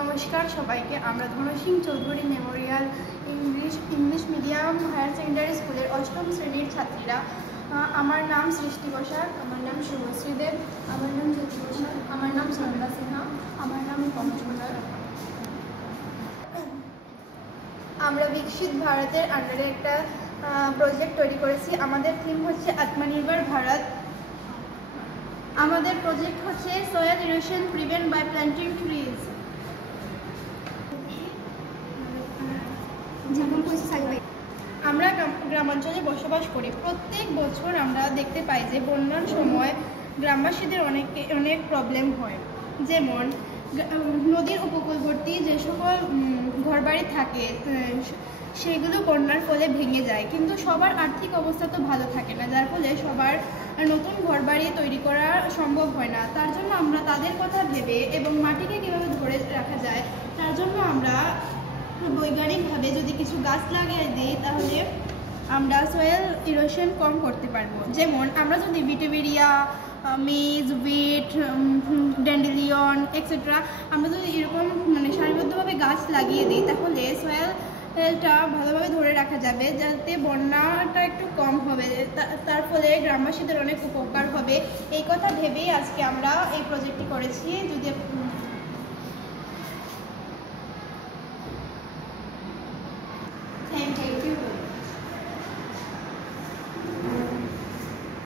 নমস্কার সবাইকে। আমরা Dhansingh Choudhury memorial English medium higher secondary স্কুলের অষ্টম শ্রেণীর ছাত্রীরা। আমার নাম সৃষ্টি বসাক, আমার নাম শুভশ্রী দেব, আমার নাম জ্যোতি বসাক, আমার নাম সন্ধ্যা সিনহা, আমার নাম পঞ্চমদার। আমরা বিকশিত ভারতের আন্ডারে একটা প্রজেক্ট তৈরি করেছি। আমাদের থিম হচ্ছে আত্মনির্ভর ভারত। আমাদের প্রজেক্ট হচ্ছে soil erosion prevent by planting trees. আমরা গ্রামাঞ্চলে বসবাস করি। প্রত্যেক বছর আমরা দেখতে পাই যে বন্যার সময় গ্রামবাসীদের অনেক প্রবলেম হয়। যেমন নদীর উপকূলবর্তী যে সকল ঘরবাড়ি থাকে সেগুলো বন্যার ফলে ভেঙে যায়, কিন্তু সবার আর্থিক অবস্থা তো ভালো থাকে না, যার ফলে সবার নতুন ঘরবাড়ি তৈরি করা সম্ভব হয় না। তার জন্য আমরা তাদের কথা ভেবে এবং মাটিকে কীভাবে ধরে রাখা যায় তার জন্য আমরা বৈজ্ঞানিকভাবে যদি কিছু গাছ লাগিয়ে দিই তাহলে আমরা সয়েল ইরোশন কম করতে পারবো। যেমন আমরা যদি ভিটিভেরিয়া, মেজ, উইট, ড্যান্ডেলিয়ন এক্সেট্রা আমরা যদি এরকম সারিবদ্ধভাবে গাছ লাগিয়ে দিই তাহলে সয়েলটা ভালোভাবে ধরে রাখা যাবে, যাতে বন্যাটা একটু কম হবে। তার ফলে গ্রামবাসীদের অনেক উপকার হবে। এই কথা ভেবেই আজকে আমরা এই প্রজেক্টটি করেছি। যদি